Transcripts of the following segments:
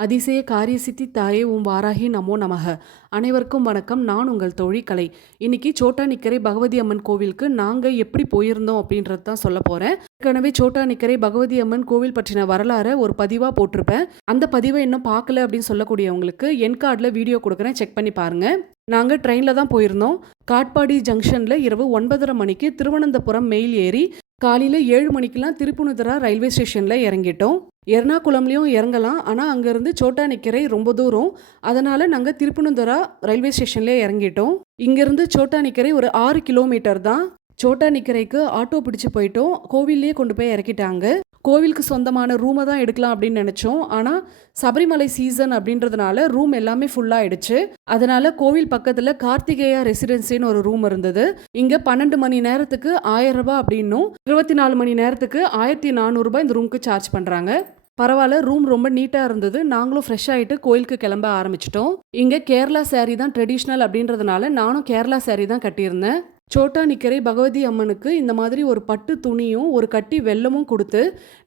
அதிசய காரிய சித்தி தாயே உம் வாராகி நமோ நமக. அனைவருக்கும் வணக்கம். நான் உங்கள் தோழி கலை இன்னைக்கு சோட்டானிக்கரை பகவதி அம்மன் கோவிலுக்கு நாங்கள் எப்படி போயிருந்தோம் அப்படின்றது தான் சொல்ல போகிறேன் ஏற்கனவே சோட்டானிக்கரை பகவதி அம்மன் கோவில் பற்றின வரலாறை ஒரு பதிவாக போட்டிருப்பேன். அந்த பதிவை இன்னும் பார்க்கல அப்படின்னு சொல்லக்கூடியவங்களுக்கு என் கார்டில் வீடியோ கொடுக்குறேன். செக் பண்ணி பாருங்கள் நாங்கள் ட்ரெயினில் தான் போயிருந்தோம். காட்பாடி ஜங்ஷனில் இரவு ஒன்பதரை மணிக்கு திருவனந்தபுரம் மெயில் ஏறி காலையில் ஏழு மணிக்கெலாம் திருப்புனிதரா ரயில்வே ஸ்டேஷனில் இறங்கிட்டோம். எர்ணாகுளம்லேயும் இறங்கலாம். ஆனால் அங்கேருந்து சோட்டானிக்கரை ரொம்ப தூரம். அதனால் நாங்கள் திருப்புனிதரா ரயில்வே ஸ்டேஷன்லேயே இறங்கிட்டோம். இங்கேருந்து சோட்டானிக்கரை ஒரு ஆறு கிலோமீட்டர் தான். சோட்டானிக்கரைக்கு ஆட்டோ பிடிச்சு போயிட்டோம். கோவில்லையே கொண்டு போய் இறக்கிட்டாங்க. கோவிலுக்கு சொந்தமான ரூமை தான் எடுக்கலாம் அப்படின்னு நினச்சோம். ஆனால் சபரிமலை சீசன் அப்படின்றதுனால ரூம் எல்லாமே ஃபுல்லாகிடுச்சு அதனால கோவில் பக்கத்தில் கார்த்திகேயா ரெசிடென்சின்னு ஒரு ரூம் இருந்தது. இங்கே பன்னெண்டு மணி நேரத்துக்கு ஆயிரம் ரூபாய் அப்படின்னும் இருபத்தி நாலு மணி நேரத்துக்கு ஆயிரத்தி நானூறுரூபா இந்த ரூமுக்கு சார்ஜ் பண்ணுறாங்க பரவாயில்ல ரூம் ரொம்ப நீட்டாக இருந்தது. நாங்களும் ஃப்ரெஷ் ஆகிட்டு கோயிலுக்கு கிளம்ப ஆரம்பிச்சிட்டோம். இங்கே கேரளா சேரீ தான் ட்ரெடிஷ்னல் அப்படின்றதுனால நானும் கேரளா சேரீ தான் கட்டியிருந்தேன். சோட்டா நிக்கரை பகவதி அம்மனுக்கு இந்த மாதிரி ஒரு பட்டு துணியும் ஒரு கட்டி வெல்லமும் கொடுத்து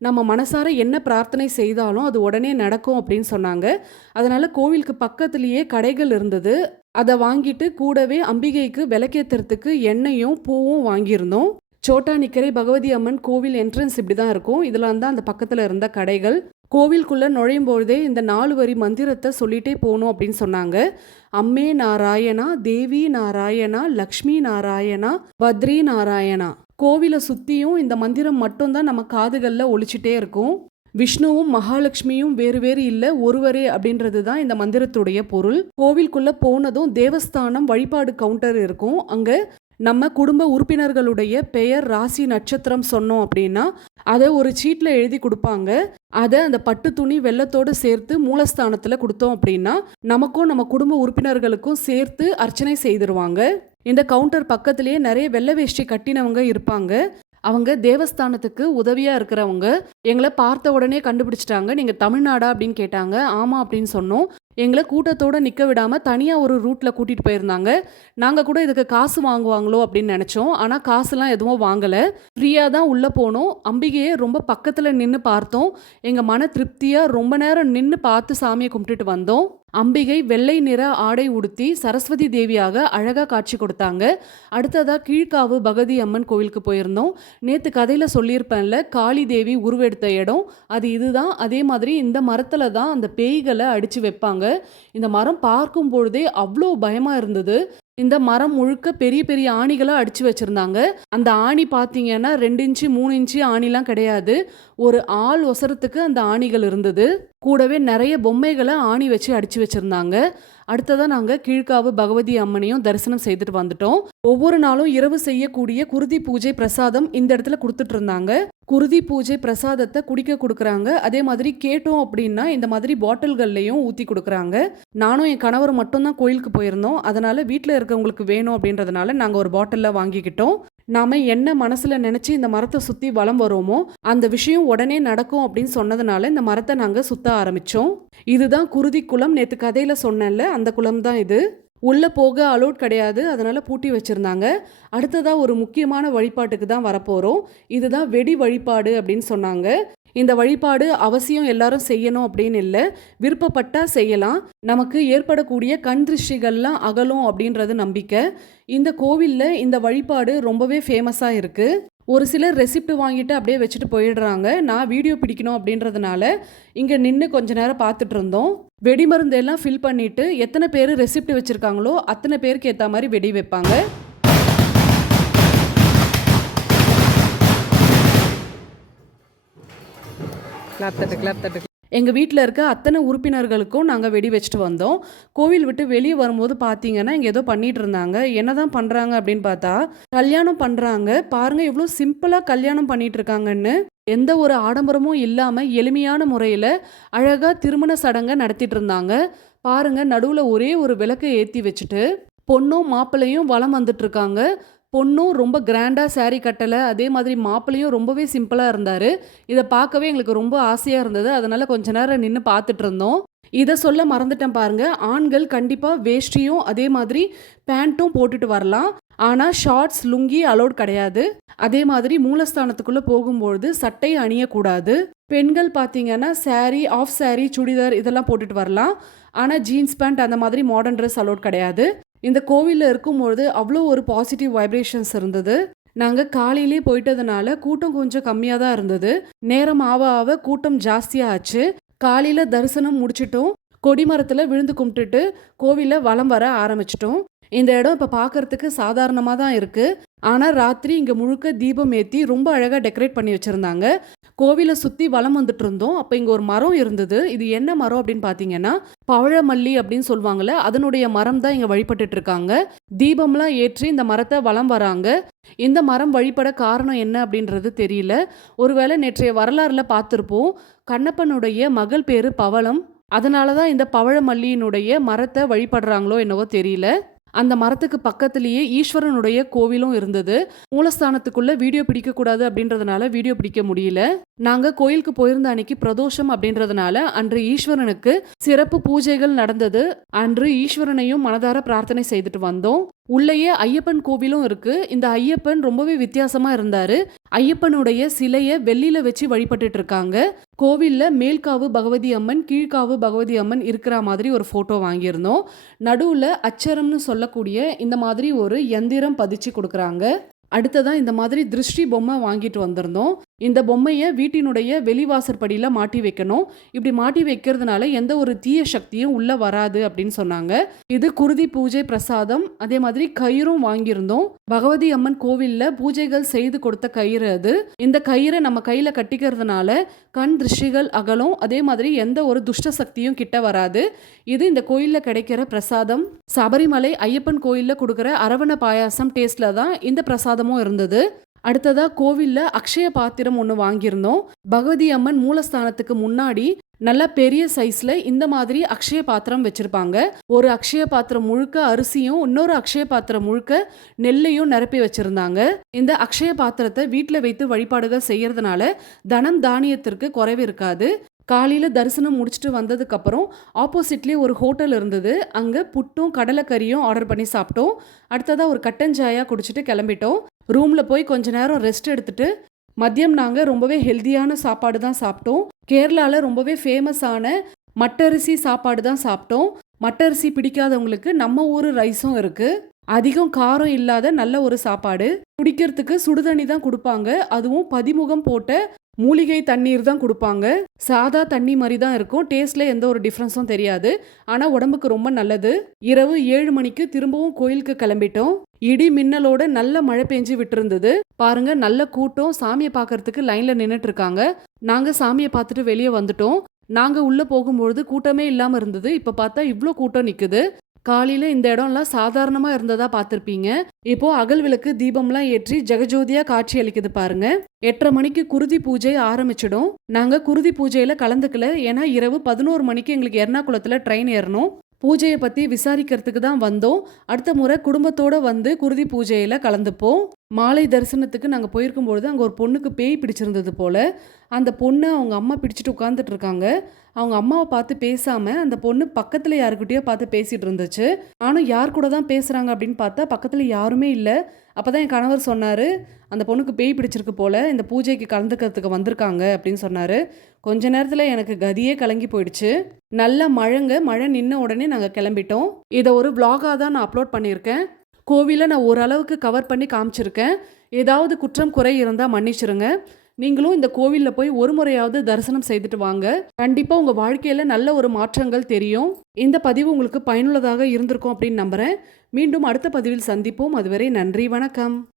நம்ம மனசார என்ன பிரார்த்தனை செய்தாலும் அது உடனே நடக்கும் அப்படின்னு சொன்னாங்க. அதனால் கோவிலுக்கு பக்கத்துலேயே கடைகள் இருந்தது. அதை வாங்கிட்டு கூடவே அம்பிகைக்கு விளக்கேத்துறதுக்கு எண்ணெயும் பூவும் வாங்கியிருந்தோம். சோட்டா நிக்கரை பகவதி அம்மன் கோவில் என்ட்ரன்ஸ் இப்படி தான் இருக்கும். இதெல்லாம் தான் அந்த பக்கத்தில் இருந்த கடைகள். கோவிலுக்குள்ளே நுழையும் பொழுதே இந்த நாலு வரி மந்திரத்தை சொல்லிட்டே போகணும் அப்படின்னு சொன்னாங்க. அம்மே நாராயணா தேவி நாராயணா லக்ஷ்மி நாராயணா பத்ரி நாராயணா. கோவிலை சுற்றியும் இந்த மந்திரம் மட்டும்தான் நம்ம காதுகளில் ஒழிச்சிட்டே இருக்கும். விஷ்ணுவும் மகாலட்சுமியும் வேறு வேறு இல்லை ஒருவரே அப்படின்றது தான் இந்த மந்திரத்துடைய பொருள். கோவிலுக்குள்ளே போனதும் தேவஸ்தானம் வழிபாடு கவுண்டர் இருக்கும். அங்கே நம்ம குடும்ப உறுப்பினர்களுடைய பெயர் ராசி நட்சத்திரம் சொன்னோம் அப்படின்னா அதை ஒரு சீட்டில் எழுதி கொடுப்பாங்க. அதை அந்த பட்டு துணி வெள்ளத்தோடு சேர்த்து மூலஸ்தானத்தில் கொடுத்தோம் அப்படின்னா நமக்கும் நம்ம குடும்ப உறுப்பினர்களுக்கும் சேர்த்து அர்ச்சனை செய்திருவாங்க. இந்த கவுண்டர் பக்கத்திலேயே நிறைய வெள்ளை வேஷ்டி கட்டினவங்க இருப்பாங்க. அவங்க தேவஸ்தானத்துக்கு உதவியாக இருக்கிறவங்க. எங்களை பார்த்த உடனே கண்டுபிடிச்சிட்டாங்க. நீங்கள் தமிழ்நாடா அப்படின்னு கேட்டாங்க. ஆமாம் அப்படின்னு சொன்னோம். எங்களை கூட்டத்தோடு நிற்க விடாமல் தனியாக ஒரு ரூட்டில் கூட்டிகிட்டு போயிருந்தாங்க. நாங்கள் கூட இதுக்கு காசு வாங்குவாங்களோ அப்படின்னு நினச்சோம். ஆனால் காசுலாம் எதுவும் வாங்கலை. ஃப்ரீயாக தான் உள்ளே போனோம். அம்பிகையை ரொம்ப பக்கத்தில் நின்று பார்த்தோம். எங்கள் மன திருப்தியாக ரொம்ப நேரம் நின்று பார்த்து சாமியை கும்பிட்டுட்டு வந்தோம். அம்பிகை வெள்ளை நிற ஆடை உடுத்தி சரஸ்வதி தேவியாக அழகாக காட்சி கொடுத்தாங்க. அடுத்ததாக கீழ்காவு பகதி அம்மன் கோவிலுக்கு போயிருந்தோம். நேற்று கதையில் சொல்லியிருப்பேன்ல காளி தேவி உருவெடுத்த இடம் அது இதுதான். அதே மாதிரி இந்த மரத்தில் தான் அந்த பேய்களை அடித்து வைப்பாங்க. இந்த மரம் பார்க்கும் பொழுதே அவ்வளோ பயமாக இருந்தது. இந்த மரம் முழுக்க பெரிய பெரிய ஆணிகளை அடிச்சு வச்சிருந்தாங்க. அந்த ஆணி பார்த்தீங்கன்னா ரெண்டு இன்ச்சு மூணு இன்ச்சு ஆணிலாம் கிடையாது. ஒரு ஆள் ஒசரத்துக்கு அந்த ஆணிகள் இருந்தது. கூடவே நிறைய பொம்மைகளை ஆணி வச்சு அடிச்சு வச்சிருந்தாங்க. அடுத்ததாக நாங்கள் கீழ்காவு பகவதி அம்மனையும் தரிசனம் செய்துட்டு வந்துட்டோம். ஒவ்வொரு நாளும் இரவு செய்யக்கூடிய குருதி பூஜை பிரசாதம் இந்த இடத்துல கொடுத்துட்டு இருந்தாங்க குருதி பூஜை பிரசாதத்தை குடிக்க கொடுக்குறாங்க. அதே மாதிரி கேட்டோம் அப்படின்னா இந்த மாதிரி பாட்டில்கள்லையும் ஊற்றி கொடுக்குறாங்க. நானும் என் கணவர் மட்டும்தான் கோயிலுக்கு போயிருந்தோம். அதனால வீட்டில் இருக்கவங்களுக்கு வேணும் அப்படின்றதுனால நாங்கள் ஒரு பாட்டிலில் வாங்கிக்கிட்டோம். நாம என்ன மனசுல நினைச்சு இந்த மரத்தை சுத்தி வலம் வரோமோ அந்த விஷயம் உடனே நடக்கும் அப்படின்னு சொன்னதுனால இந்த மரத்தை நாங்க சுத்த ஆரம்பிச்சோம். இதுதான் குருதி குளம். நேத்து கதையில சொன்னேன்ல அந்த குளம் தான் இது. உள்ள போக அலோட் கிடையாது. அதனால பூட்டி வச்சிருந்தாங்க. அடுத்ததா ஒரு முக்கியமான வழிபாட்டுக்கு தான் வரப்போறோம். இதுதான் வெடி வழிபாடு அப்படின்னு சொன்னாங்க. இந்த வழிபாடு அவசியம் எல்லாரும் செய்யணும் அப்படின்னு இல்லை. விருப்பப்பட்டா செய்யலாம். நமக்கு ஏற்படக்கூடிய கண் திருஷ்டிகள்லாம் அகலும் அப்படின்றது நம்பிக்கை. இந்த கோவிலில் இந்த வழிபாடு ரொம்பவே ஃபேமஸாக இருக்குது ஒரு சிலர் ரெசிப்ட் வாங்கிட்டு அப்படியே வச்சுட்டு போயிடுறாங்க. நான் வீடியோ பிடிக்கணும் அப்படின்றதுனால இங்கே நின்று கொஞ்ச நேரம் பார்த்துட்டு இருந்தோம். வெடிமருந்து எல்லாம் ஃபில் பண்ணிட்டு எத்தனை பேர் ரெசிப்ட் வச்சுருக்காங்களோ அத்தனை பேருக்கு ஏற்ற மாதிரி வெடி வைப்பாங்க. கிளாப் தட்டு கிளாப் தட்டு. எங்கள் வீட்டில் இருக்க அத்தனை உறுப்பினர்களுக்கும் நாங்கள் வெடி வச்சுட்டு வந்தோம். கோவில் விட்டு வெளியே வரும்போது பார்த்தீங்கன்னா இங்கே ஏதோ பண்ணிகிட்டு இருந்தாங்க. என்னதான் பண்ணுறாங்க அப்படின்னு பார்த்தா கல்யாணம் பண்ணுறாங்க பாருங்க எவ்வளோ சிம்பிளாக கல்யாணம் பண்ணிட்டு இருக்காங்கன்னு. எந்த ஒரு ஆடம்பரமும் இல்லாமல் எளிமையான முறையில் அழகாக திருமண சடங்கை நடத்திட்டு இருந்தாங்க. பாருங்க நடுவில் ஒரே ஒரு விளக்கை ஏற்றி வச்சுட்டு பொண்ணும் மாப்பிள்ளையும் வலம் வந்துட்டு இருக்காங்க. பொண்ணும் ரொம்ப கிராண்டாக சாரீ கட்டலை. அதே மாதிரி மாப்பிள்ளையும் ரொம்பவே சிம்பிளாக இருந்தார். இதை பார்க்கவே எங்களுக்கு ரொம்ப ஆசையாக இருந்தது. அதனால் கொஞ்ச நேரம் நின்று பார்த்துட்டு இருந்தோம். இதை சொல்ல மறந்துட்டேன் பாருங்கள் ஆண்கள் கண்டிப்பாக வேஷ்டியும் அதே மாதிரி பேண்ட்டும் போட்டுட்டு வரலாம். ஆனால் ஷார்ட்ஸ் லுங்கி அலோட் கிடையாது. அதே மாதிரி மூலஸ்தானத்துக்குள்ளே போகும்பொழுது சட்டை அணியக்கூடாது. பெண்கள் பார்த்தீங்கன்னா சாரீ ஆஃப் சாரீ சுடிதார் இதெல்லாம் போட்டுட்டு வரலாம். ஆனால் ஜீன்ஸ் பேண்ட் அந்த மாதிரி மாடர்ன் ட்ரெஸ் அலோட் கிடையாது. இந்த கோவிலில் இருக்கும்பொழுது அவ்வளோ ஒரு பாசிட்டிவ் வைப்ரேஷன்ஸ் இருந்தது. நாங்கள் காலையிலே போயிட்டதுனால கூட்டம் கொஞ்சம் கம்மியாக தான் இருந்தது. நேரம் ஆவ ஆவ கூட்டம் ஜாஸ்தியாக ஆச்சு. காலையில் தரிசனம் முடிச்சிட்டோம். கொடிமரத்தில் விழுந்து கும்பிட்டுட்டு கோவிலில் வலம் வர ஆரம்பிச்சிட்டோம். இந்த இடம் இப்போ பார்க்கறதுக்கு சாதாரணமாக தான் இருக்குது ஆனால் ராத்திரி இங்கே முழுக்க தீபம் ஏற்றி ரொம்ப அழகாக டெக்கரேட் பண்ணி வச்சுருந்தாங்க. கோவிலை சுற்றி வலம் வந்துட்டு இருந்தோம் அப்போ இங்கே ஒரு மரம் இருந்தது. இது என்ன மரம் அப்படின்னு பார்த்தீங்கன்னா பவழமல்லி அப்படின்னு சொல்லுவாங்கல்ல அதனுடைய மரம் தான் இங்கே வழிபட்டுட்டு இருக்காங்க. தீபம்லாம் ஏற்றி இந்த மரத்தை வலம் வராங்க. இந்த மரம் வழிபட காரணம் என்ன அப்படின்றது தெரியல. ஒருவேளை நேற்றைய வரலாறுல பார்த்துருப்போம் கண்ணப்பனுடைய மகள் பேரு பவளம். அதனால தான் இந்த பவழமல்லியினுடைய மரத்தை வழிபடுறாங்களோ என்னவோ தெரியல. அந்த மரத்துக்கு பக்கத்துலேயே ஈஸ்வரனுடைய கோவிலும் இருந்தது. மூலஸ்தானத்துக்குள்ள வீடியோ பிடிக்கக்கூடாது அப்படின்றதுனால வீடியோ பிடிக்க முடியல. நாங்கள் கோயிலுக்கு போயிருந்த அன்னைக்கு பிரதோஷம் அப்படின்றதுனால அன்று ஈஸ்வரனுக்கு சிறப்பு பூஜைகள் நடந்தது. அன்று ஈஸ்வரனையும் மனதார பிரார்த்தனை செய்துட்டு வந்தோம். உள்ளேயே ஐயப்பன் கோவிலும் இருக்கு. இந்த ஐயப்பன் ரொம்பவே வித்தியாசமா இருந்தாரு. ஐயப்பனுடைய சிலையை வெள்ளியில வச்சு வழிபட்டுட்டு இருக்காங்க. கோவிலில் மேல்காவு பகவதி அம்மன் கீழ்காவு பகவதி அம்மன் இருக்கிற மாதிரி ஒரு ஃபோட்டோ வாங்கியிருந்தோம். நடுவில் அச்சரம்னு சொல்லக்கூடிய இந்த மாதிரி ஒரு எந்திரம் பதிச்சு கொடுக்குறாங்க. அடுத்ததான் இந்த மாதிரி திருஷ்டி பொம்மை வாங்கிட்டு வந்திருந்தோம். இந்த பொம்மையை வீட்டினுடைய வெளிவாசற்படியில் மாட்டி வைக்கணும். இப்படி மாட்டி வைக்கிறதுனால எந்த ஒரு தீய சக்தியும் உள்ள வராது அப்படின்னு சொன்னாங்க. இது குருதி பூஜை பிரசாதம் அதே மாதிரி கயிறும் வாங்கியிருந்தோம். பகவதி அம்மன் கோவிலில் பூஜைகள் செய்து கொடுத்த கயிறு அது. இந்த கயிறை நம்ம கையில் கட்டிக்கிறதுனால கண் திருஷ்டிகள் அகலும். அதே மாதிரி எந்த ஒரு துஷ்ட சக்தியும் கிட்ட வராது. இது இந்த கோயிலில் கிடைக்கிற பிரசாதம். சபரிமலை ஐயப்பன் கோயிலில் கொடுக்குற அரவண பாயாசம் டேஸ்ட்ல தான் இந்த பிரசாதமும் இருந்தது. அடுத்ததா கோவில்ல அக்ஷய பாத்திரம் ஒன்று வாங்கியிருந்தோம். பகவதி அம்மன் மூலஸ்தானத்துக்கு முன்னாடி நல்ல பெரிய சைஸ்ல இந்த மாதிரி அக்ஷய பாத்திரம் வச்சிருப்பாங்க. ஒரு அக்ஷய பாத்திரம் முழுக்க அரிசியும் இன்னொரு அக்ஷய பாத்திரம் முழுக்க நெல்லையும் நிரப்பி வச்சிருந்தாங்க. இந்த அக்ஷய பாத்திரத்தை வீட்டில் வைத்து வழிபாடுகள் செய்யறதுனால தனம் தானியத்திற்கு குறைவு இருக்காது. காலையில் தரிசனம் முடிச்சுட்டு வந்ததுக்கப்புறம் ஆப்போசிட்லேயே ஒரு ஹோட்டல் இருந்தது. அங்கே புட்டும் கடலைக்கறியும் ஆர்டர் பண்ணி சாப்பிட்டோம். அடுத்ததாக ஒரு கட்டன் சாயா குடிச்சிட்டு கிளம்பிட்டோம். ரூமில் போய் கொஞ்ச நேரம் ரெஸ்ட் எடுத்துட்டு மதியம் நாங்கள் ரொம்பவே ஹெல்தியான சாப்பாடு தான் சாப்பிட்டோம். கேரளாவில் ரொம்பவே ஃபேமஸான மட்டரிசி சாப்பாடு தான் சாப்பிட்டோம். மட்டரிசி பிடிக்காதவங்களுக்கு நம்ம ஊர் ரைஸும் இருக்குது அதிகம் காரம் இல்லாத நல்ல ஒரு சாப்பாடு. குடிக்கிறதுக்கு சுடுதண்ணி தான் கொடுப்பாங்க. அதுவும் பதிமுகம் போட்ட மூலிகை தண்ணீர் தான் கொடுப்பாங்க. சாதா தண்ணி மாதிரி தான் இருக்கும். டேஸ்ட்ல எந்த ஒரு டிஃப்ரென்ஸும் தெரியாது. ஆனால் உடம்புக்கு ரொம்ப நல்லது. இரவு ஏழு மணிக்கு திரும்பவும் கோயிலுக்கு கிளம்பிட்டோம். இடி மின்னலோட நல்ல மழை பெஞ்சு விட்டுருந்தது. பாருங்க நல்ல கூட்டம். சாமியை பார்க்கறதுக்கு லைன்ல நின்னுட்டு இருக்காங்க. நாங்க சாமியை பார்த்துட்டு வெளியே வந்துட்டோம். நாங்க உள்ள போகும்பொழுது கூட்டமே இல்லாம இருந்தது. இப்ப பார்த்தா இவ்வளோ கூட்டம் நிக்குது. காலையில இந்த இடம்லாம் சாதாரணமா இருந்ததா பார்த்துருப்பீங்க. இப்போ அகல் விளக்கு தீபம்லாம் ஏற்றி ஜெகஜோதியா காட்சி அளிக்குது பாருங்க. எட்டரை மணிக்கு குருதி பூஜை ஆரம்பிச்சிடும். நாங்க குருதி பூஜையில கலந்துக்கல. ஏன்னா இரவு பதினோரு மணிக்கு எங்களுக்கு எர்ணாகுளத்துல ட்ரெயின் ஏறணும். பூஜையை பத்தி விசாரிக்கிறதுக்கு தான் வந்தோம். அடுத்த முறை குடும்பத்தோட வந்து குருதி பூஜையில கலந்துப்போம். மாலை தரிசனத்துக்கு நாங்கள் போயிருக்கும்பொழுது அங்கே ஒரு பொண்ணுக்கு பேய் பிடிச்சிருந்தது போல. அந்த பொண்ணு அவங்க அம்மா பிடிச்சிட்டு உட்காந்துட்டு இருக்காங்க. அவங்க அம்மாவை பார்த்து பேசாமல் அந்த பொண்ணு பக்கத்தில் யாருக்கிட்டயோ பார்த்து பேசிகிட்டு இருந்துச்சு. ஆனால் யார் கூட தான் பேசுகிறாங்க அப்படின்னு பார்த்தா பக்கத்தில் யாருமே இல்லை. அப்போ தான் என் கணவர் சொன்னார் அந்த பொண்ணுக்கு பேய் பிடிச்சிருக்கு போல இந்த பூஜைக்கு கலந்துக்கிறதுக்கு வந்திருக்காங்க அப்படின்னு சொன்னார். கொஞ்ச நேரத்தில் எனக்கு கதியே கலங்கி போயிடுச்சு. நல்ல மழைங்க மழை நின்ன உடனே நாங்கள் கிளம்பிட்டோம். இதை ஒரு vlog-ஆ தான் நான் அப்லோட் பண்ணியிருக்கேன். கோவிலை நான் ஓரளவுக்கு கவர் பண்ணி காமிச்சிருக்கேன். ஏதாவது குற்றம் குறை இருந்தால் மன்னிச்சிருங்க. நீங்களும் இந்த கோவிலில் போய் ஒரு முறையாவது தரிசனம் செய்துட்டு வாங்க. கண்டிப்பாக உங்கள் வாழ்க்கையில் நல்ல ஒரு மாற்றங்கள் தெரியும். இந்த பதிவு உங்களுக்கு பயனுள்ளதாக இருந்திருக்கும் அப்படின்னு நம்புகிறேன் மீண்டும் அடுத்த பதிவில் சந்திப்போம். அதுவரை நன்றி வணக்கம்.